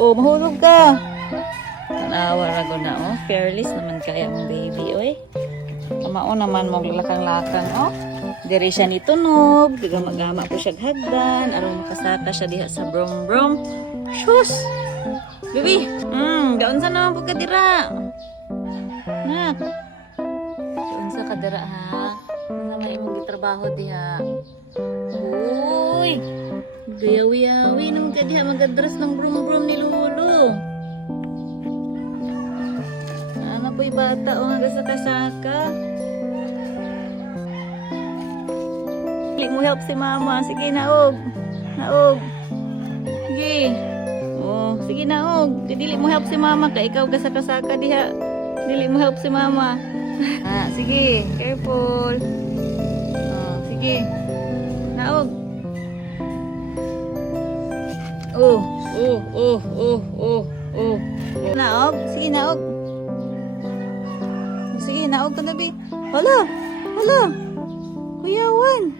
Oh, mahulog ka. Tanawa rago na, oh. Careless naman kaya mong baby, oy. Kamao naman mo lakang-lakang, oh. Diri siya ni tunog, gama-gama po siya hagdan, aron makasaka siya diha sa brom-brom. Shus! Baby, gaon sa naman po ka dira. Nak. Gaon sa ka dira, ha? Ano naman imong gitrabaho diha? Uy! Gayawi-yawi naman ka diha magadras ng brom-brom ni Lolo. Ano po'y bata o nagasaka-saka? Dili mo help si mama. Sige, naog. Naog. Sige. Oh, sige, naog. Dili mo help si mama. Kaya ikaw gasaka-saka diha. Dili mo help si mama. Sige. Careful. Oh, sige. Naog. Oh. Naog. Sige, naog. Sige, naog ka gabi. Hala. Kuyawan.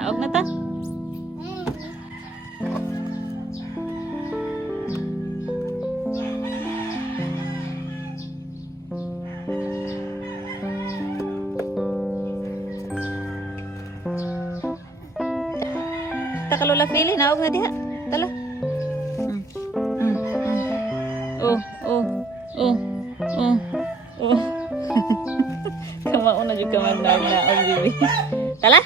Naog na ta. Taka Lola Fili, naog na diha. Tala. Oh. Kamao na jud ka man naog, bibi. Tala.